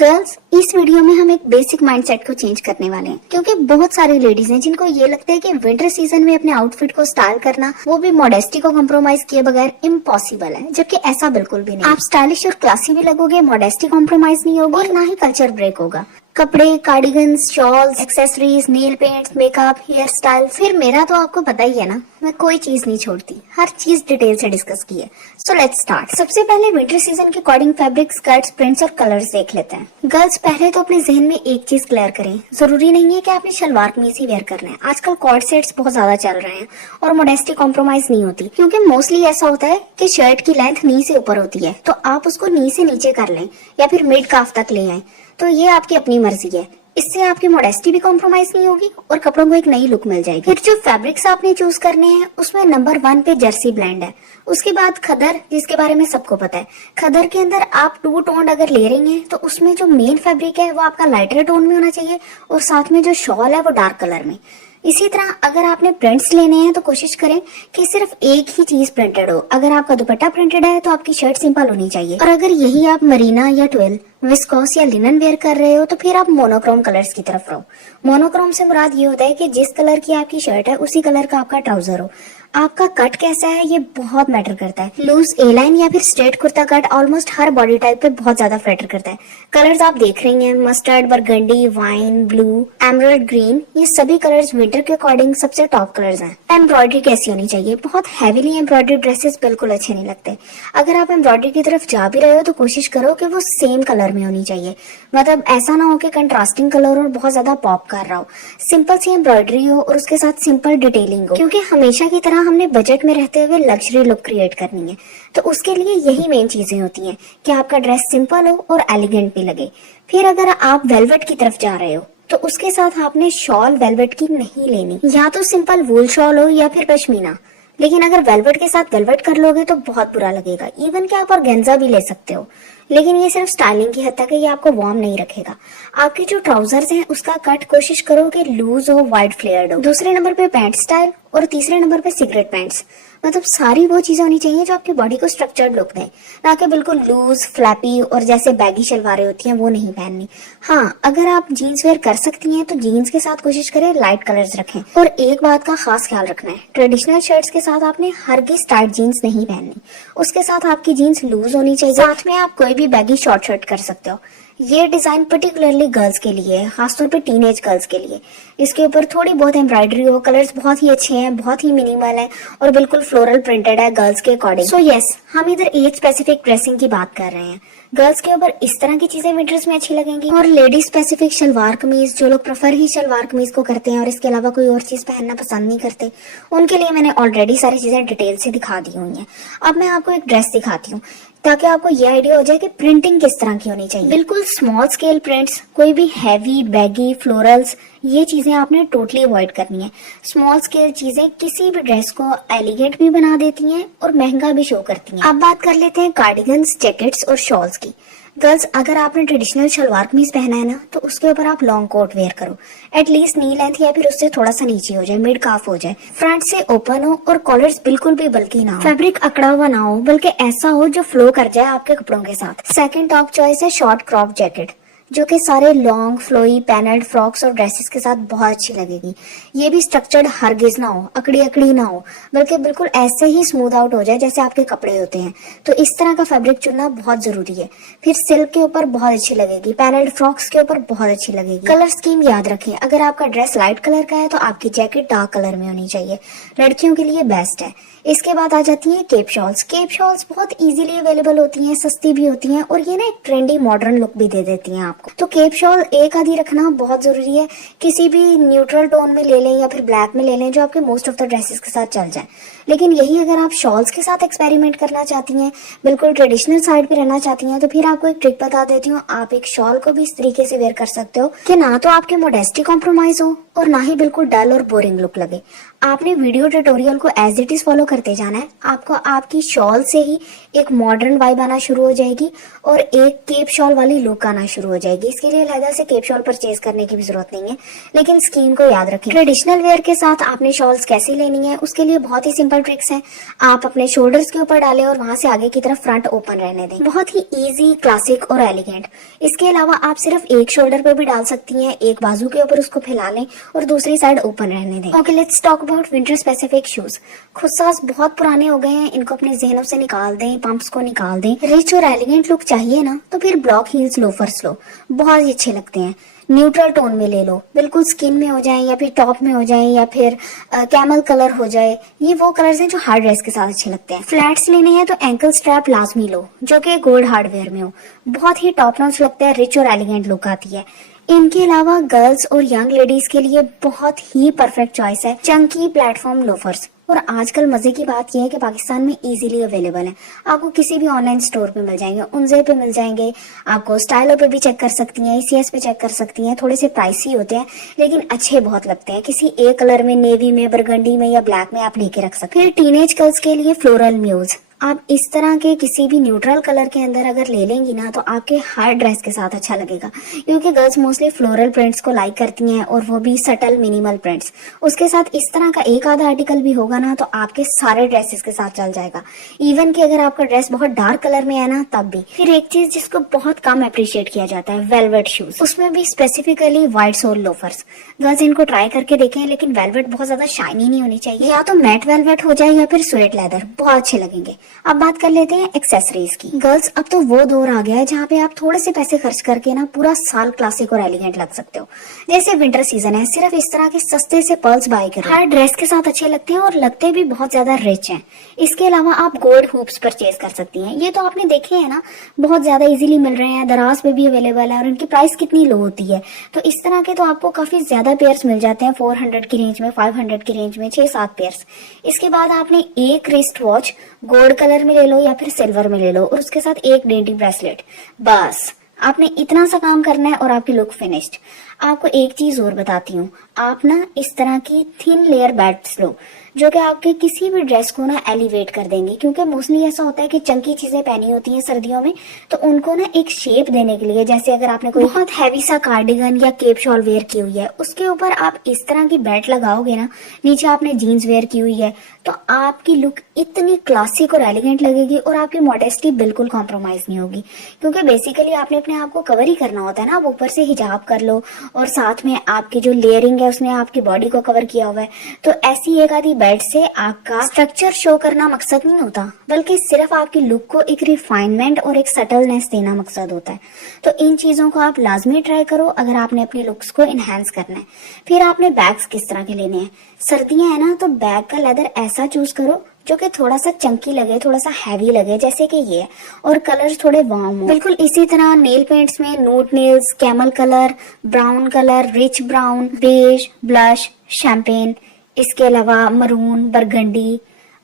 Girls, इस video में हम एक बेसिक माइंडसेट को चेंज करने वाले हैं क्योंकि बहुत सारी लेडीज हैं जिनको ये लगता है कि विंटर सीजन में अपने आउटफिट को स्टाइल करना, वो भी मॉडेस्टी को कॉम्प्रोमाइज किए बगैर, इम्पॉसिबल है। जबकि ऐसा बिल्कुल भी नहीं। आप स्टाइलिश और क्लासी भी लगोगे, मॉडेस्टी कॉम्प्रोमाइज नहीं होगी और ना ही कल्चर ब्रेक होगा। कपड़े, cardigans, shawls, accessories, nail paints, makeup, hair style, फिर मेरा तो आपको पता ही है ना, मैं कोई चीज नहीं छोड़ती, हर चीज डिटेल से डिस्कस की है। So let's start. सबसे पहले विंटर सीजन के अकॉर्डिंग फैब्रिक, स्कर्ट्स, प्रिंट्स और कलर्स देख लेते हैं। गर्ल्स, पहले तो अपने जहन में एक चीज क्लियर करें, जरूरी नहीं है कि आपने शलवार कमीज ही वेयर करना है। आजकल कॉर्ड सेट्स बहुत ज्यादा चल रहे हैं और मॉडेस्टी कॉम्प्रोमाइज नहीं होती, क्योंकि मोस्टली ऐसा होता है कि शर्ट की लेंथ नी से ऊपर होती है, तो आप उसको नी से नीचे कर लें या फिर मिड काफ तक ले आए, तो ये आपकी अपनी मर्जी है। इससे आपकी मॉडेस्टी भी कॉम्प्रोमाइज नहीं होगी और कपड़ों को एक नई लुक मिल जाएगी। फिर जो फैब्रिक्स आपने चूज करने हैं उसमें नंबर 1 पे जर्सी ब्लेंड है। उसके बाद खदर, जिसके बारे में सबको पता है। खदर के अंदर आप 2 टोन अगर ले रही हैं तो उसमें जो मेन फैब्रिक है वो आपका लाइटर टोन में होना चाहिए और साथ में जो शॉल है वो डार्क कलर में। इसी तरह अगर आपने प्रिंट्स लेने हैं तो कोशिश करें कि सिर्फ एक ही चीज प्रिंटेड हो। अगर आपका दुपट्टा प्रिंटेड है तो आपकी शर्ट सिंपल होनी चाहिए, और अगर यही आप मरीना या ट्वेल, विस्कोस या लिनन वेयर कर रहे हो तो फिर आप मोनोक्रोम कलर्स की तरफ रहो। मोनोक्रोम से मुराद ये होता है कि जिस कलर की आपकी शर्ट है उसी कलर का आपका ट्राउजर हो। आपका कट कैसा है ये बहुत मैटर करता है। लूज ए लाइन या फिर स्ट्रेट कुर्ता कट ऑलमोस्ट हर बॉडी टाइप पे बहुत ज्यादा मैटर करता है। कलर्स आप देख रही हैं, mustard, burgundy, wine, blue, emerald green, ये सभी कलर्स विंटर के अकॉर्डिंग सबसे टॉप कलर्स हैं। एम्ब्रॉयडरी कैसी होनी चाहिए? बहुत हैवीली एम्ब्रॉयडरी ड्रेसेस बिल्कुल अच्छे नहीं लगते। अगर आप एम्ब्रॉयडरी की तरफ जा भी रहे हो तो कोशिश करो कि वो सेम कलर में होनी चाहिए, मतलब ऐसा ना हो कि कंट्रास्टिंग कलर और बहुत ज्यादा पॉप कर रहा हो। सिंपल सी एम्ब्रॉयडरी हो और उसके साथ सिंपल डिटेलिंग हो, क्योंकि हमेशा की तरह हमने बजट में रहते हुए लग्जरी लुक क्रिएट करनी है। तो उसके लिए यही मेन चीजें होती हैं कि आपका ड्रेस सिंपल हो और एलिगेंट भी लगे। फिर अगर आप वेलवेट की तरफ जा रहे हो तो उसके साथ आपने शॉल वेलवेट की नहीं लेनी, या तो सिंपल वूल शॉल हो या फिर पश्मीना। लेकिन अगर वेलवेट के साथ वेलवेट कर लोगे तो बहुत बुरा लगेगा। इवन कि आप ऑर्गेन्जा भी ले सकते हो, लेकिन ये सिर्फ स्टाइलिंग की हद तक है, ये आपको वार्म नहीं रखेगा। आपके जो ट्राउजर्स हैं उसका कट कोशिश करो कि लूज हो, वाइड फ्लेयर्ड हो। दूसरे नंबर पे पैंट स्टाइल और तीसरे नंबर पे सिगरेट पैंट्स, मतलब सारी वो चीजें होनी चाहिए जो आपकी बॉडी को स्ट्रक्चर्ड लुक दें, ना कि बिल्कुल लूज, फ्लैपी और जैसे बैगी शलवारें होती हैं वो नहीं पहननी। हाँ, अगर आप जीन्स वेयर कर सकती हैं तो जीन्स के साथ कोशिश करें लाइट कलर्स रखें। और एक बात का खास ख्याल रखना है, ट्रेडिशनल शर्ट्स के साथ आपने हरगिज टाइट जीन्स नहीं पहननी, उसके साथ आपकी जीन्स लूज होनी चाहिए। साथ में आप कोई भी बैगी शॉर्ट शर्ट कर सकते हो। ये डिजाइन पर्टिकुलरली गर्ल्स के लिए है, खासतौर पे टीनेज गर्ल्स के लिए। इसके ऊपर थोड़ी बहुत एम्ब्रॉयडरी हो, कलर्स बहुत ही अच्छे हैं, बहुत ही मिनिमल है और बिल्कुल फ्लोरल प्रिंटेड है गर्ल्स के अकॉर्डिंग। सो यस, हम इधर एज स्पेसिफिक ड्रेसिंग की बात कर रहे हैं। गर्ल्स के ऊपर इस तरह की चीजें विंटर्स में अच्छी लगेंगी। और लेडीज स्पेसिफिक शलवार कमीज, जो लोग प्रेफर ही शलवार कमीज को करते हैं और इसके अलावा कोई और चीज पहनना पसंद नहीं करते, उनके लिए मैंने ऑलरेडी सारी चीजें डिटेल से दिखा दी हुई हैं। अब मैं आपको एक ड्रेस दिखाती हूँ ताकि आपको ये आइडिया हो जाए कि प्रिंटिंग किस तरह की होनी चाहिए। बिल्कुल स्मॉल स्केल प्रिंट्स, कोई भी हैवी, बैगी, फ्लोरल्स, ये चीजें आपने टोटली अवॉइड करनी है। स्मॉल स्केल चीजें किसी भी ड्रेस को एलिगेंट भी बना देती हैं और महंगा भी शो करती हैं। अब बात कर लेते हैं कार्डिगन्स, जैकेट्स और शॉल्स की। गर्ल्स, अगर आपने ट्रेडिशनल शलवार कमीज पहना है ना तो उसके ऊपर आप लॉन्ग कोट वेयर करो। एटलीस्ट नी लेंथ या फिर उससे थोड़ा सा नीचे हो जाए, मिड काफ हो जाए, फ्रंट से ओपन हो और कॉलर्स बिल्कुल भी बल्कि ना हो, फैब्रिक अकड़ा हुआ ना हो, बल्कि ऐसा हो जो फ्लो कर जाए आपके कपड़ों के साथ। सेकंड टॉप चॉइस है शॉर्ट क्रॉप जैकेट, जो कि सारे लॉन्ग, फ्लोई, पैनल्ड फ्रॉक्स और ड्रेसेस के साथ बहुत अच्छी लगेगी। ये भी स्ट्रक्चर्ड हरगिज ना हो, अकड़ी अकड़ी ना हो, बल्कि बिल्कुल ऐसे ही स्मूथ आउट हो जाए जैसे आपके कपड़े होते हैं। तो इस तरह का फैब्रिक चुनना बहुत जरूरी है। फिर सिल्क के ऊपर बहुत अच्छी लगेगी, पैनल्ड फ्रॉक्स के ऊपर बहुत अच्छी लगेगी। कलर स्कीम याद रखें, अगर आपका ड्रेस लाइट कलर का है तो आपकी जैकेट डार्क कलर में होनी चाहिए, लड़कियों के लिए बेस्ट है। इसके बाद आ जाती है केप शॉल्स। केप शॉल्स बहुत इजीली अवेलेबल होती हैं, सस्ती भी होती हैं और ये ना एक ट्रेंडी मॉडर्न लुक भी दे देती हैं आपको। तो केप शॉल एक आधी रखना बहुत जरूरी है। किसी भी न्यूट्रल टोन में ले लें या फिर ब्लैक में ले लें जो आपके मोस्ट ऑफ द ड्रेसेस के साथ चल जाए। लेकिन यही अगर आप शॉल्स के साथ एक्सपेरिमेंट करना चाहती हैं, बिल्कुल ट्रेडिशनल साइड पे रहना चाहती हैं, तो फिर आपको एक ट्रिक बता देती हूँ। आप एक शॉल को भी इस तरीके से वेयर कर सकते हो कि ना तो आपके मॉडेस्टी कॉम्प्रोमाइज हो और ना ही बिल्कुल डल और बोरिंग लुक लगे। आपने वीडियो ट्यूटोरियल को एज इट इज फॉलो करते जाना है। आपको आपकी शॉल से ही एक मॉडर्न वाइब आना शुरू हो जाएगी और एक केप शॉल वाली लुक आना शुरू हो जाएगी। इसके लिए अलग से केप शॉल परचेज करने की भी जरूरत नहीं है, लेकिन स्कीम को याद रखें। ट्रेडिशनल वेयर के साथ आपने शॉल्स कैसी लेनी है उसके लिए बहुत ही सिंपल सिंपल ट्रिक्स हैं। आप अपने शोल्डर्स के ऊपर डालें और वहां से आगे की तरफ फ्रंट ओपन रहने दें। बहुत ही इजी, क्लासिक और एलिगेंट। इसके अलावा आप सिर्फ एक शोल्डर पे भी डाल सकती हैं, एक बाजू के ऊपर उसको फैला लें और दूसरी साइड ओपन रहने दें। Okay, let's talk about winter specific shoes. खुद साज बहुत पुराने हो गए हैं, इनको अपने जहनों से निकाल दें, पंप्स को निकाल दें। रिच और एलिगेंट लुक चाहिए ना, तो फिर ब्लॉक हील्स लोफर्स लो, बहुत ही अच्छे लगते हैं। न्यूट्रल टोन में ले लो, बिल्कुल स्किन में हो जाए या फिर टॉप में हो जाए या फिर कैमल कलर हो जाए। ये वो कलर्स हैं जो हार्ड ड्रेस के साथ अच्छे लगते हैं। फ्लैट्स लेने हैं तो एंकल स्ट्रैप लाजमी लो, जो कि गोल्ड हार्डवेयर में हो, बहुत ही टॉप नॉच लगता है, रिच और एलिगेंट लुक आती है। इनके अलावा गर्ल्स और यंग लेडीज के लिए बहुत ही परफेक्ट चॉइस है चंकी प्लेटफॉर्म लोफर्स। और आजकल मजे की बात यह है कि पाकिस्तान में इजीली अवेलेबल है, आपको किसी भी ऑनलाइन स्टोर पे मिल जाएंगे, उनजे पे मिल जाएंगे, आपको स्टाइलो पे भी चेक कर सकती हैं, ECS पे चेक कर सकती हैं। थोड़े से प्राइसी होते हैं लेकिन अच्छे बहुत लगते हैं। किसी एक कलर में, नेवी में, बरगंडी में या ब्लैक में आप लेके रख सकते हैं। फिर टीनेज गर्ल्स के लिए फ्लोरल म्यूज, आप इस तरह के किसी भी न्यूट्रल कलर के अंदर अगर ले लेंगी ना तो आपके हर ड्रेस के साथ अच्छा लगेगा, क्योंकि गर्ल्स मोस्टली फ्लोरल प्रिंट्स को लाइक करती हैं और वो भी सटल मिनिमल प्रिंट्स। उसके साथ इस तरह का एक आधा आर्टिकल भी होगा ना तो आपके सारे ड्रेसेस के साथ चल जाएगा। इवन कि अगर आपका ड्रेस बहुत डार्क कलर में है ना तब भी। फिर एक चीज जिसको बहुत कम अप्रिशिएट किया जाता है, वेलवेट शूज, उसमें भी specifically white soul loafers. Girls इनको ट्राई करके देखें, लेकिन वेलवेट बहुत ज्यादा शाइनी नहीं होनी चाहिए, या तो मैट वेलवेट हो जाए या फिर स्वेट लेदर, बहुत अच्छे लगेंगे। अब बात कर लेते हैं एक्सेसरीज की। गर्ल्स, अब तो वो दौर आ गया है जहाँ पे आप थोड़े से पैसे खर्च करके ना पूरा साल क्लासिक और एलिगेंट लग सकते हो। जैसे विंटर सीजन है, सिर्फ इस तरह के सस्ते से पर्ल्स बाय करें, हर ड्रेस के साथ अच्छे लगते हैं और लगते भी बहुत ज्यादा रिच हैं। इसके अलावा आप गोल्ड हुप्स परचेज कर सकती हैं, ये तो आपने देखे हैं ना, बहुत ज्यादा इजीली मिल रहे हैं, दराज पे भी अवेलेबल है और इनकी प्राइस कितनी लो होती है। तो इस तरह के तो आपको काफी ज्यादा पेयर्स मिल जाते हैं, 400 की रेंज में, 500 की रेंज में, 6-7 पेयर्स। इसके बाद आपने एक रिस्ट वॉच गोल्ड कलर में ले लो या फिर सिल्वर में ले लो और उसके साथ एक डेंटी ब्रेसलेट। बस आपने इतना सा काम करना है और आपकी लुक फिनिश्ड। आपको एक चीज और बताती हूँ, आप ना इस तरह की थिन लेयर बेल्ट्स लो जो कि आपके किसी भी ड्रेस को ना एलिवेट कर देंगे, क्योंकि मोस्टली ऐसा होता है कि चंकी चीजें पहनी होती हैं सर्दियों में, तो उनको ना एक शेप देने के लिए, जैसे अगर आपने कोई बहुत हैवी सा कार्डिगन या केप शॉल वेयर की हुई है, उसके ऊपर आप इस तरह की बेल्ट लगाओगे ना, नीचे आपने जीन्स वेयर की हुई है, तो आपकी लुक इतनी क्लासिक और एलिगेंट लगेगी और आपकी मॉडेस्टी बिल्कुल कॉम्प्रोमाइज नहीं होगी। क्योंकि बेसिकली आपने अपने आप को कवर ही करना होता है ना, आप ऊपर से हिजाब कर लो और साथ में आपकी जो लेयरिंग है उसने आपकी बॉडी को कवर किया हुआ है, तो ऐसी एक आधी बेल्ट से आपका स्ट्रक्चर शो करना मकसद नहीं होता, बल्कि सिर्फ आपकी लुक को एक रिफाइनमेंट और एक सटलनेस देना मकसद होता है। तो इन चीजों को आप लाजमी ट्राई करो अगर आपने अपनी लुक्स को इनहेंस करना है। फिर आपने बैग्स किस तरह के लेने हैं, सर्दियां है ना, तो बैग का लेदर ऐसा चूज करो जो कि थोड़ा सा चंकी लगे, थोड़ा सा हैवी लगे, जैसे कि ये, और कलर्स थोड़े वार्म हो। बिल्कुल इसी तरह नेल पेंट्स में nude nails, camel colour, brown colour, rich brown, beige, blush, champagne, इसके अलावा मरून, बरगंडी,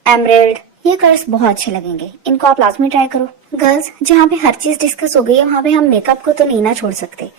एमरेल्ड, ये कलर्स बहुत अच्छे लगेंगे, इनको आप लाजमी ट्राई करो। गर्ल्स, जहाँ पे हर चीज डिस्कस हो गई है वहाँ पे हम मेकअप को तो नहीं ना छोड़ सकते,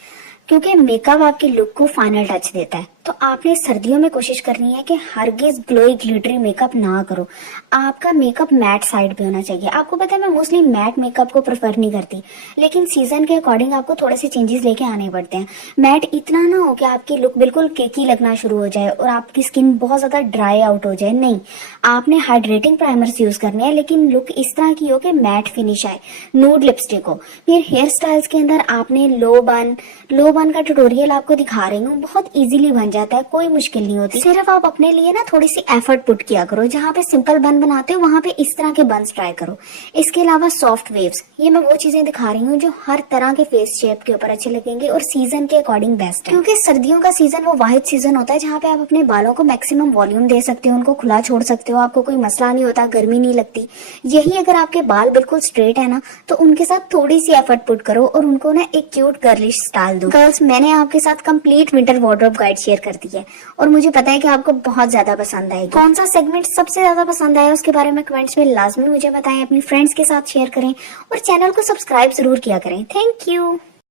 क्योंकि मेकअप आपकी लुक को फाइनल टच देता है। तो आपने सर्दियों में कोशिश करनी है कि हरगिज ग्लोई ग्लिटरी मेकअप ना करो, आपका मेकअप मैट साइड पे होना चाहिए। आपको पता है मैं मोस्टली मैट मेकअप को प्रेफर नहीं करती, लेकिन सीजन के अकॉर्डिंग आपको थोड़े से चेंजेस लेके आने पड़ते हैं। मैट इतना ना हो कि आपकी लुक बिल्कुल केकी लगना शुरू हो जाए और आपकी स्किन बहुत ज्यादा ड्राई आउट हो जाए, नहीं, आपने हाइड्रेटिंग प्राइमर्स यूज करने हैं, लेकिन लुक इस तरह की हो कि मैट फिनिश आए। नूड लिपस्टिक हो। फिर हेयर स्टाइल्स के अंदर आपने लो बन का ट्यूटोरियल आपको दिखा रही हूँ, बहुत इजीली बन जाता है, कोई मुश्किल नहीं होती। सिर्फ आप अपने लिए ना थोड़ी सी एफर्ट पुट किया करो, जहाँ पे सिंपल बन बनाते हो वहाँ पे इस तरह के बन्स ट्राई करो। इसके अलावा सॉफ्ट वेव्स, ये मैं वो चीजें दिखा रही हूँ जो हर तरह के फेस शेप के ऊपर अच्छे लगेंगे और सीजन के अकॉर्डिंग बेस्ट है, क्योंकि सर्दियों का सीजन वो वाहिद सीजन होता है जहाँ पे आप अपने बालों को मैक्सिमम वॉल्यूम दे सकते हो, उनको खुला छोड़ सकते हो, आपको कोई मसला नहीं होता, गर्मी नहीं लगती। यही अगर आपके बाल बिल्कुल स्ट्रेट है ना, तो उनके साथ थोड़ी सी एफर्ट पुट करो और उनको ना एक क्यूट गर्लिश स्टाइल दो। गर्ल्स, मैंने आपके साथ complete winter wardrobe guide share कर दी है और मुझे पता है कि आपको बहुत ज्यादा पसंद आएगी। कौन सा सेगमेंट सबसे ज्यादा पसंद आया उसके बारे में कमेंट्स में लाजमी मुझे बताएं, अपनी फ्रेंड्स के साथ शेयर करें और चैनल को सब्सक्राइब जरूर किया करें। Thank you.